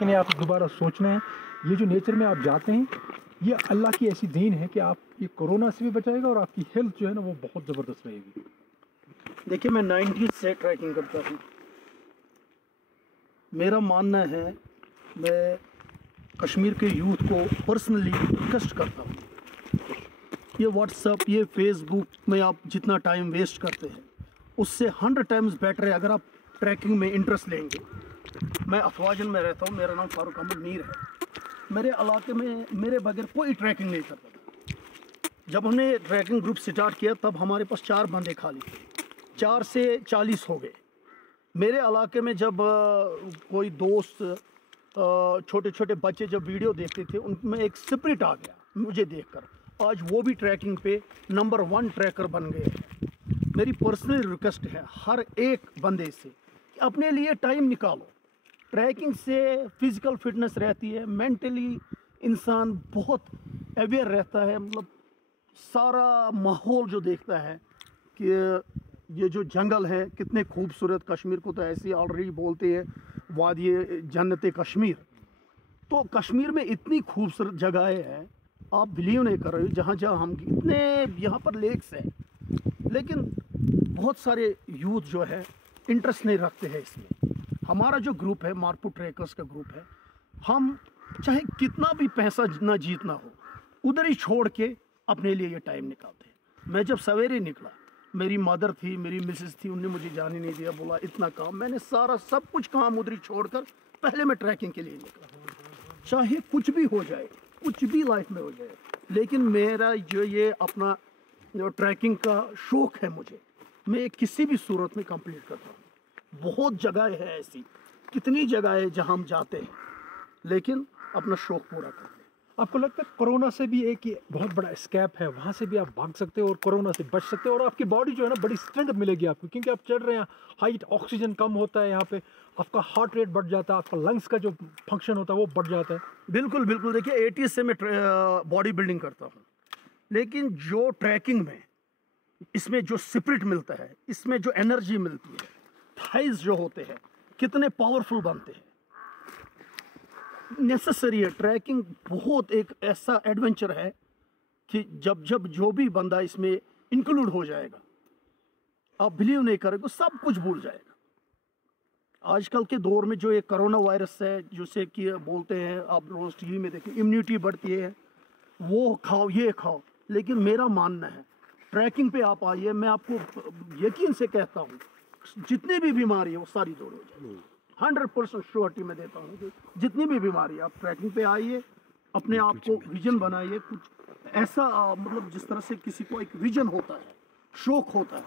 के लिए आप दोबारा सोचना है। ये जो नेचर में आप जाते हैं, ये अल्लाह की ऐसी देन है कि आप ये कोरोना से भी बचाएगा और आपकी हेल्थ जो है ना वो बहुत ज़बरदस्त रहेगी। देखिए, मैं 90 से ट्रैकिंग करता हूँ। मेरा मानना है, मैं कश्मीर के यूथ को पर्सनली रिक्वेस्ट करता हूँ, ये व्हाट्सअप, ये फेसबुक में आप जितना टाइम वेस्ट करते हैं उससे 100 टाइम्स बेटर है अगर आप ट्रैकिंग में इंटरेस्ट लेंगे। मैं अफवाजन में रहता हूँ, मेरा नाम फारूक अहमद मीर है। मेरे इलाके में मेरे बगैर कोई ट्रैकिंग नहीं करता था। जब हमने ट्रैकिंग ग्रुप स्टार्ट किया तब हमारे पास 4 बंदे खाली थे, 4 से 40 हो गए। मेरे इलाके में जब कोई दोस्त, छोटे छोटे बच्चे जब वीडियो देखते थे, उनमें एक स्पिरिट आ गया मुझे देखकर। आज वो भी ट्रैकिंग पे नंबर 1 ट्रैकर बन गए हैं। मेरी पर्सनल रिक्वेस्ट है हर एक बंदे से कि अपने लिए टाइम निकालो। ट्रैकिंग से फिज़िकल फिटनेस रहती है, मेंटली इंसान बहुत अवेयर रहता है। मतलब सारा माहौल जो देखता है कि ये जो जंगल है कितने खूबसूरत, कश्मीर को तो ऐसे ऑलरेडी बोलते हैं वादी जन्नत कश्मीर। तो कश्मीर में इतनी खूबसूरत जगहें हैं, आप बिलीव नहीं कर रहे हो। जहाँ जहाँ हम इतने यहाँ पर लेक्स हैं, लेकिन बहुत सारे यूथ जो है इंटरेस्ट नहीं रखते हैं इसमें। हमारा जो ग्रुप है, मारपुट ट्रैकर्स का ग्रुप है, हम चाहे कितना भी पैसा ना जीतना हो, उधर ही छोड़ के अपने लिए ये टाइम निकालते हैं। मैं जब सवेरे निकला, मेरी मदर थी, मेरी मिसेस थी, उनने मुझे जाने नहीं दिया, बोला इतना काम। मैंने सारा सब कुछ काम उधर ही छोड़कर पहले मैं ट्रैकिंग के लिए निकला। चाहे कुछ भी हो जाए, कुछ भी लाइफ में हो जाए, लेकिन मेरा जो ये अपना जो ट्रैकिंग का शौक़ है, मुझे मैं किसी भी सूरत में कंप्लीट करता हूँ। बहुत जगह है ऐसी, कितनी जगह है जहाँ हम जाते हैं लेकिन अपना शौक़ पूरा करते हैं। आपको लगता है कोरोना से भी एक ये बहुत बड़ा स्कैप है, वहाँ से भी आप भाग सकते हो और कोरोना से बच सकते हो, और आपकी बॉडी जो है ना बड़ी स्ट्रेंथ मिलेगी आपको, क्योंकि आप चढ़ रहे हैं, हाइट, ऑक्सीजन कम होता है यहाँ पे, आपका हार्ट रेट बढ़ जाता है, आपका लंग्स का जो फंक्शन होता है वो बढ़ जाता है। बिल्कुल बिल्कुल। देखिए, 80 से मैं बॉडी बिल्डिंग करता हूँ, लेकिन जो ट्रैकिंग में इसमें जो स्पिरिट मिलता है, इसमें जो एनर्जी मिलती है, थाइज जो होते हैं कितने पावरफुल बनते हैं। नेसेसरी है ट्रैकिंग, बहुत एक ऐसा एडवेंचर है कि जब जब जो भी बंदा इसमें इंक्लूड हो जाएगा, आप बिलीव नहीं करेंगे, सब कुछ भूल जाएगा। आजकल के दौर में जो ये कोरोना वायरस है, जिसे कि बोलते हैं, आप रोज टीवी में देखें, इम्यूनिटी बढ़ती है, वो खाओ ये खाओ, लेकिन मेरा मानना है ट्रैकिंग पे आप आइए, मैं आपको यकीन से कहता हूँ जितनी भी बीमारी है वो सारी दूर हो जाए। 100% श्योरिटी में देता हूँ कि जितनी भी बीमारी है, आप ट्रैकिंग पे आइए, अपने आप को विजन बनाइए, कुछ ऐसा मतलब जिस तरह से किसी को एक विजन होता है, शौक होता है,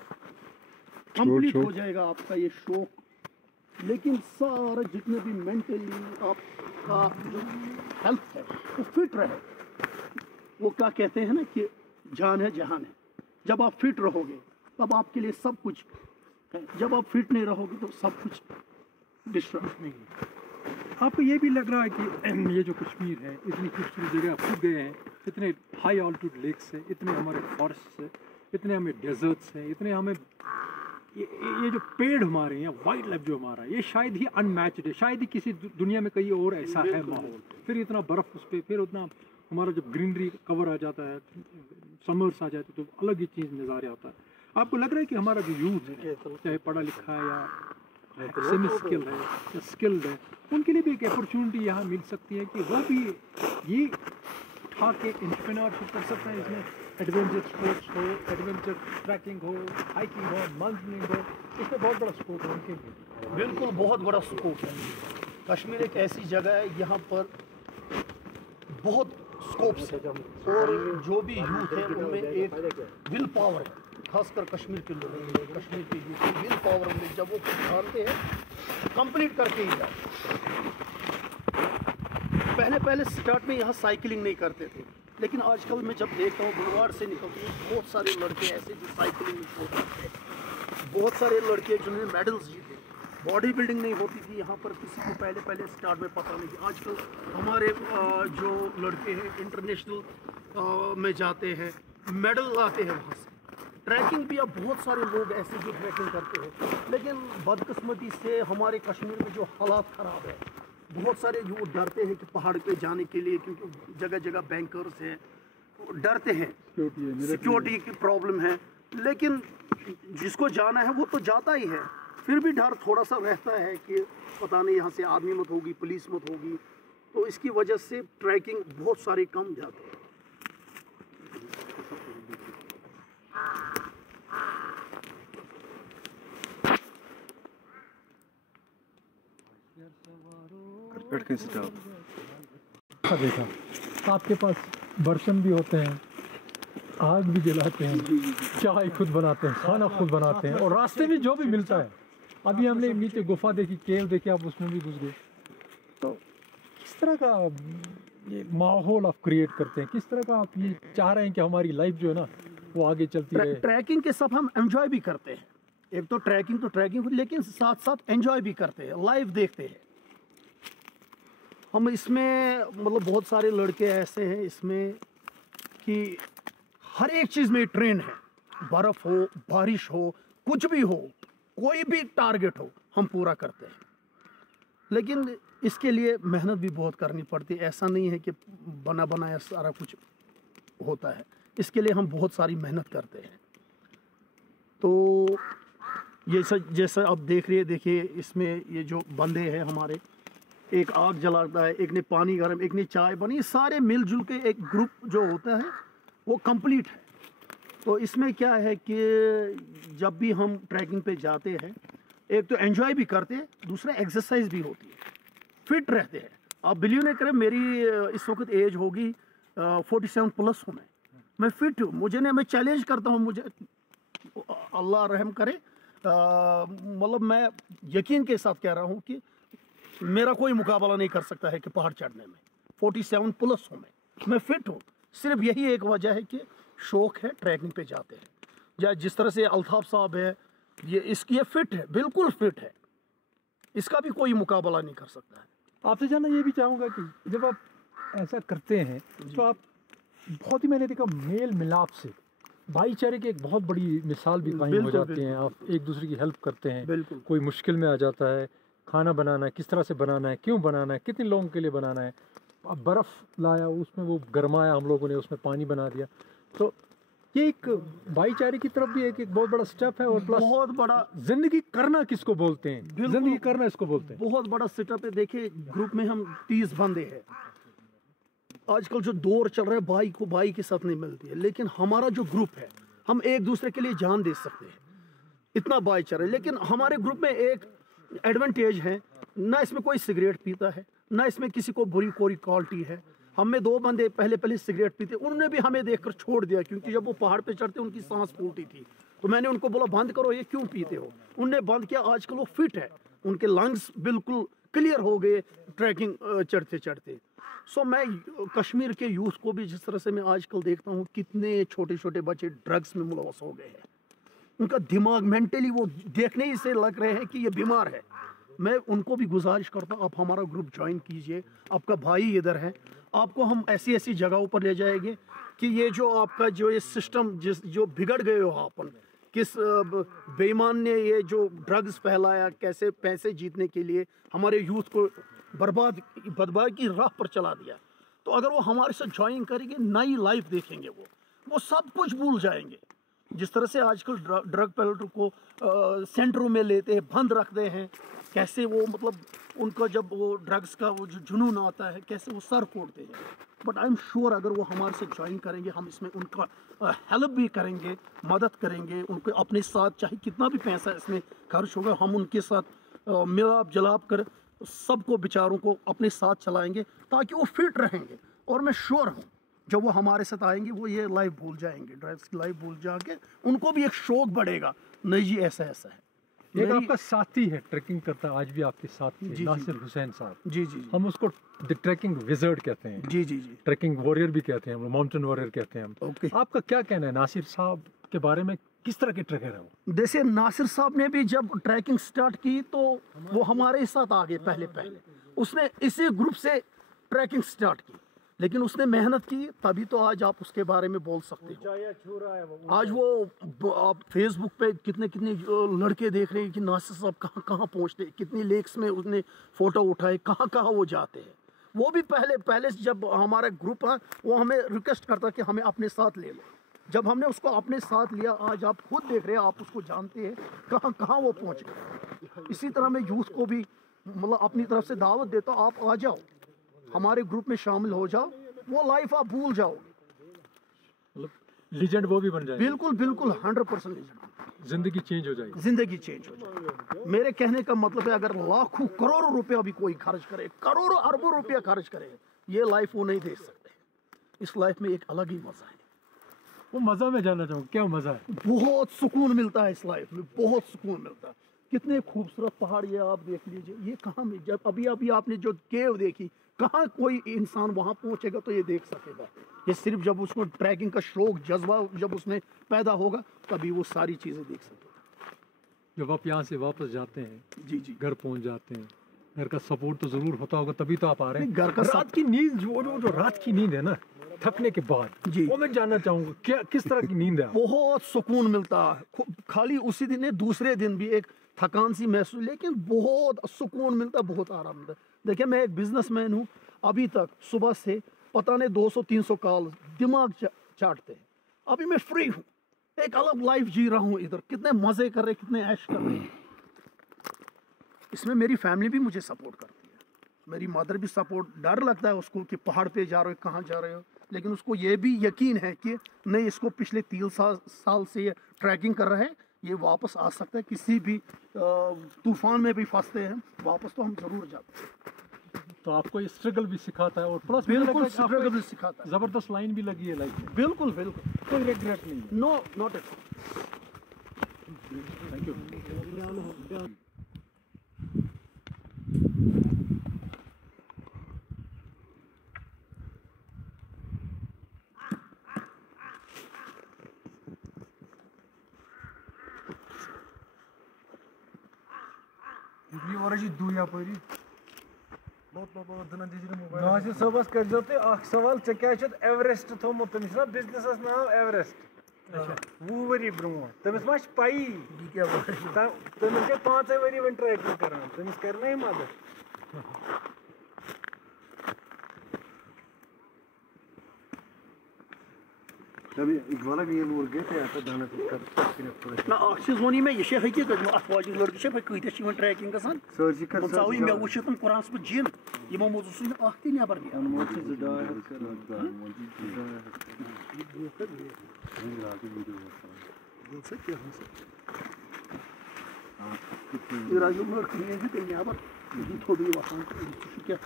कंप्लीट हो जाएगा आपका ये शौक। लेकिन सारा जितने भी मेंटली आपका जो हेल्थ है वो फिट रहे। वो क्या कहते हैं ना कि जान है जहान है। जब आप फिट रहोगे तब आपके लिए सब कुछ है, जब आप फिट नहीं रहोगे तो सब कुछ डिस्ट्रॉय नहीं। आपको ये भी लग रहा है कि ये जो कश्मीर है, इतनी खूबसूरत जगह आप खुद गए हैं, इतने हाई ऑल्टीट्यूड लेक्स है, इतने हमारे फॉरेस्ट है, इतने हमें डेजर्ट्स हैं, इतने हमें ये जो पेड़ हमारे हैं, वाइल्ड लाइफ जो हमारा है, ये शायद ही अनमैच्ड है, शायद ही किसी दुनिया में कहीं और ऐसा है माहौल। फिर इतना बर्फ़ उस पर, फिर उतना हमारा जब ग्रीनरी कवर आ जाता है, समर्स आ जाते तो अलग ही चीज़ नज़ारे आता है। आपको लग रहा है कि हमारा जो यूथ है, चाहे पढ़ा लिखा है या सेमी स्किल है या स्किल्ड है, उनके लिए भी एक अपॉर्चुनिटी यहाँ मिल सकती है कि वो भी ये उठा के एंटरप्रेन्योरशिप कर सकते हैं। इसमें एडवेंचर स्पोर्ट्स हो, एडवेंचर ट्रैकिंग हो, हाइकिंग हो, माउंटेनिंग हो, इसमें बहुत बड़ा स्कोप है उनके लिए। बिल्कुल, बहुत बड़ा स्कोप है। कश्मीर एक ऐसी जगह है, यहाँ पर बहुत स्कोप्स है, और जो भी यूथ है उनमें एक विल पावर है, खासकर कश्मीर के लोग, कश्मीर के यूथ की विल पावर में जब वो कुछ जानते हैं कंप्लीट करके ही जाते। पहले स्टार्ट में यहाँ साइकिलिंग नहीं करते थे, लेकिन आजकल मैं जब देखता हूँ बुलवाड़ से निकलती हूँ, बहुत सारे लड़के ऐसे जो साइकिलिंग में होते हैं, बहुत सारे लड़के जिन्होंने मेडल्स जीते। बॉडी बिल्डिंग नहीं होती थी यहाँ पर, किसी को पहले स्टार्ट में पता नहीं थी। आजकल हमारे जो लड़के हैं इंटरनेशनल में जाते हैं, मेडल लाते हैं वहाँ से। ट्रैकिंग भी अब बहुत सारे लोग ऐसे जो ट्रैकिंग करते हैं, लेकिन बदकिस्मती से हमारे कश्मीर में जो हालात ख़राब है, बहुत सारे यूथ डरते हैं कि पहाड़ पे जाने के लिए, क्योंकि जगह जगह बैंकर्स हैं, डरते हैं, सिक्योरिटी की प्रॉब्लम है। लेकिन जिसको जाना है वो तो जाता ही है, फिर भी डर थोड़ा सा रहता है कि पता नहीं यहाँ से आर्मी मत होगी, पुलिस मत होगी, तो इसकी वजह से ट्रैकिंग बहुत सारे कम जाते हैं। देखा आपके पास बर्तन भी होते हैं, आग भी जलाते हैं, चाय खुद बनाते हैं, खाना खुद बनाते हैं, और रास्ते में जो भी मिलता है। अभी हमने नीचे गुफा देखी, केव देखी, आप उसमें भी घुस गए। तो किस तरह का ये माहौल आप क्रिएट करते हैं, किस तरह का आप ये चाह रहे हैं कि हमारी लाइफ जो है ना वो आगे चलती रहे? ट्रैकिंग के सब हम एंजॉय भी करते हैं। एक तो ट्रैकिंग लेकिन साथ साथ एंजॉय भी करते हैं, लाइव देखते हैं। हम इसमें मतलब बहुत सारे लड़के ऐसे हैं इसमें कि हर एक चीज़ में ट्रेन है, बर्फ़ हो, बारिश हो, कुछ भी हो, कोई भी टारगेट हो, हम पूरा करते हैं। लेकिन इसके लिए मेहनत भी बहुत करनी पड़ती है। ऐसा नहीं है कि बना बनाया सारा कुछ होता है, इसके लिए हम बहुत सारी मेहनत करते हैं। तो जैसा आप देख रहे हैं, देखिए इसमें ये जो बंदे हैं हमारे, एक आग जलाता है, एक ने पानी गर्म, एक ने चाय बनी, सारे मिलजुल के एक ग्रुप जो होता है वो कंप्लीट है। तो इसमें क्या है कि जब भी हम ट्रैकिंग पे जाते हैं, एक तो एंजॉय भी करते हैं, दूसरा एक्सरसाइज भी होती है, फिट रहते हैं। आप बिलीव नहीं करें, मेरी इस वक्त एज होगी 47 प्लस हूँ मैं फिट हूँ। मैं चैलेंज करता हूँ, मुझे अल्लाह रहम करे, मतलब मैं यकीन के साथ कह रहा हूँ कि मेरा कोई मुकाबला नहीं कर सकता है कि पहाड़ चढ़ने में। 47 प्लस हूँ मैं फिट हूँ। सिर्फ यही एक वजह है कि शौक है, ट्रैकिंग पे जाते हैं। या जिस तरह से अल्ताफ साहब है, ये फिट है, बिल्कुल फिट है, इसका भी कोई मुकाबला नहीं कर सकता है। आपसे जानना ये भी चाहूँगा कि जब आप ऐसा करते हैं तो आप बहुत ही, मैंने देखा, मेल मिलाप से भाईचारे की एक बहुत बड़ी मिसाल भी कायम हो जाती हैं। आप एक दूसरे की हेल्प करते हैं, कोई मुश्किल में आ जाता है, खाना बनाना है, किस तरह से बनाना है, क्यों बनाना है, कितने लोगों के लिए बनाना है, अब बर्फ़ लाया, उसमें वो गरमाया हम लोगों ने, उसमें पानी बना दिया। तो ये एक भाईचारे की तरफ भी एक बहुत बड़ा स्टेप है। और प्लस बहुत बड़ा जिंदगी करना किसको बोलते हैं, जिंदगी करना इसको बोलते हैं। बहुत बड़ा सेटअप है। देखिए ग्रुप में हम 30 बंदे हैं। आजकल जो दौर चल रहा है, भाई को भाई के साथ नहीं मिलती है, लेकिन हमारा जो ग्रुप है, हम एक दूसरे के लिए जान दे सकते हैं, इतना भाईचारा है। लेकिन हमारे ग्रुप में एक एडवांटेज है, ना इसमें कोई सिगरेट पीता है, ना इसमें किसी को बुरी कोई क्वालिटी है। हम में 2 बंदे पहले सिगरेट पीते, उन्होंने भी हमें देखकर छोड़ दिया, क्योंकि जब वो पहाड़ पे चढ़ते उनकी सांस फूलती थी। तो मैंने उनको बोला बंद करो, ये क्यों पीते हो? उनने बंद किया। आजकल वो फिट है, उनके लंग्स बिल्कुल क्लियर हो गए ट्रैकिंग चढ़ते चढ़ते। सो मैं कश्मीर के यूथ को भी, जिस तरह से मैं आजकल देखता हूँ कितने छोटे छोटे बच्चे ड्रग्स में मुलव्वस हो गए हैं, उनका दिमाग मेंटली वो देखने ही से लग रहे हैं कि ये बीमार है। मैं उनको भी गुजारिश करता हूँ, आप हमारा ग्रुप ज्वाइन कीजिए, आपका भाई इधर है, आपको हम ऐसी ऐसी जगहों पर ले जाएंगे कि ये जो आपका जो ये सिस्टम जो बिगड़ गए हो अपन, किस बेईमान ने ये जो ड्रग्स फैलाया, कैसे पैसे जीतने के लिए हमारे यूथ को बर्बाद की राह पर चला दिया। तो अगर वो हमारे साथ ज्वाइन करेंगे, नई लाइफ देखेंगे, वो सब कुछ भूल जाएंगे। जिस तरह से आजकल ड्रग पेडलर को सेंटरों में लेते हैं, बंद रखते हैं, कैसे वो मतलब उनका जब वो ड्रग्स का वो जो जुनून आता है, कैसे वो सर फोड़ते हैं। बट आई एम श्योर अगर वो हमारे साथ ज्वाइन करेंगे, हम इसमें उनका हेल्प भी करेंगे, मदद करेंगे, उनको अपने साथ चाहे कितना भी पैसा इसमें खर्च होगा, हम उनके साथ मिलाप जलाप कर सबको बेचारों को अपने साथ चलाएंगे, ताकि वो फिट रहेंगे। और मैं श्योर हूँ जब वो हमारे साथ आएंगे, वो ये लाइफ भूल जाएंगे, ड्रग्स की लाइफ भूल जाके उनको भी एक शौक बढ़ेगा, नहीं जी ऐसा ऐसा है। एक आपका साथी है, ट्रैकिंग करता है, आज भी आपके साथ है, नासिर हुसैन साहब। जी जी, हम उसको द ट्रैकिंग विज़र्ड कहते हैं। जी जी जी, ट्रैकिंग वॉरियर भी कहते हैं हम, माउंटेन वॉरियर कहते हैं हम। ओके, आपका क्या कहना है नासिर साहब के बारे में, किस तरह के ट्रैकर हैं वो? जैसे नासिर साहब ने भी जब ट्रैकिंग स्टार्ट की तो वो हमारे साथ आ गए। पहले उसने इसी ग्रुप से ट्रैकिंग स्टार्ट की। लेकिन उसने मेहनत की, तभी तो आज आप उसके बारे में बोल सकते हो। आज वो आप फेसबुक पे कितने कितने लड़के देख रहे हैं कि नासिर साहब कहाँ कहाँ पहुँचते, कितनी लेक्स में उसने फ़ोटो उठाए, कहाँ कहाँ वो जाते हैं। वो भी पहले जब हमारा ग्रुप है वो हमें रिक्वेस्ट करता कि हमें अपने साथ ले लो। जब हमने उसको अपने साथ लिया, आज आप खुद देख रहे हैं, आप उसको जानते हैं कहाँ कहाँ वो पहुँच गए। इसी तरह मैं यूथ को भी मतलब अपनी तरफ से दावत देता हूँ, आप आ जाओ, हमारे ग्रुप में शामिल हो जाओ, वो लाइफ आप भूल जाओ। लीजेंड वो भी बन जाए। बिल्कुल बिल्कुल 100% लीजेंड। जिंदगी चेंज हो जाएगी। जिंदगी चेंज हो जाएगी। मेरे कहने का मतलब है, अगर लाखों करोड़ों रुपया भी कोई खर्च करे, करोड़ों अरबों रुपया खर्च करे, ये लाइफ वो नहीं दे सकते। इस लाइफ में एक अलग ही मजा है। वो मजा में जानना चाहूँ, क्या मजा है? बहुत सुकून मिलता है इस लाइफ में, बहुत सुकून मिलता है। कितने खूबसूरत पहाड़ ये आप देख लीजिए। ये कहाँ में, जब अभी अभी आपने जो केव देखी, कहाँ कोई इंसान वहाँ पहुँचेगा तो ये देख सकेगा। ये सिर्फ जब उसको ट्रैकिंग का शौक, जज्बा जब उसमें पैदा होगा, तभी वो सारी चीज़ें देख सकेगा। जब आप यहाँ से वापस जाते हैं, जी जी, घर पहुँच जाते हैं, घर का सपोर्ट तो जरूर होता होगा, तभी तो आप आ रहे हैं। घर का रात की नींद, जो रात की नींद है ना, थकने के बाद जी, वो मैं जानना चाहूँगा, क्या किस तरह की नींद है? बहुत सुकून मिलता है। खाली उसी दिन है, दूसरे दिन भी एक थकान सी महसूस, लेकिन बहुत सुकून मिलता है, बहुत आराम मिलता है। देखिए, मैं एक बिजनेसमैन हूँ, अभी तक सुबह से पता नहीं 200-300 कॉल दिमाग चाटते हैं। अभी मैं फ्री हूँ, एक अलग लाइफ जी रहा हूँ इधर। कितने मज़े कर रहे, कितने ऐश कर रहे हैं। इसमें मेरी फैमिली भी मुझे सपोर्ट करती है, मेरी मदर भी सपोर्ट। डर लगता है उसको कि पहाड़ पे जा रहे हो, कहाँ जा रहे हो, लेकिन उसको ये भी यकीन है कि नहीं, इसको पिछले 3 साल से ये ट्रैकिंग कर रहे हैं, ये वापस आ सकता है। किसी भी तूफान में भी फंसते हैं, वापस तो हम ज़रूर जाते हैं। तो आपको ये स्ट्रगल भी सिखाता है, और प्लस बिल्कुल स्ट्रगल भी सिखाता है। जबरदस्त लाइन भी लगी है लाइफ में। बिल्कुल बिल्कुल, कोई रिग्रेट नहीं है। No, not at all. Thank you. Nasir साहबस कर सवाल, ऐ क्या एवरेस्ट थोमुत, तमिस ना बिजनेस नाव एवरेस्ट 20 वरी ब्रो, तमिस मा पाई तमिस 5 वरी वन ट्रैकिंग कर, तमिस कर ना मदद। तभी इकबाल भी ये लोग गए थे आता दाना कर ना अक्सर वोनी में ये हकीकत अफवाज लड़के से कत ट्रैकिंग गसान सर्जी कर सावी मे वो कुरान पे जिन यमो मो सुन अख नबर नबर थोड़ी वसान क्या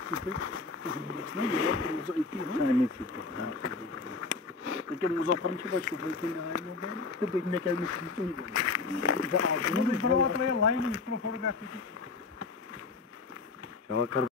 क्योंकि मुजफ्फर से सुबह के आए लोग हैं तो देखने के लिए लाइन फोटोग्राफी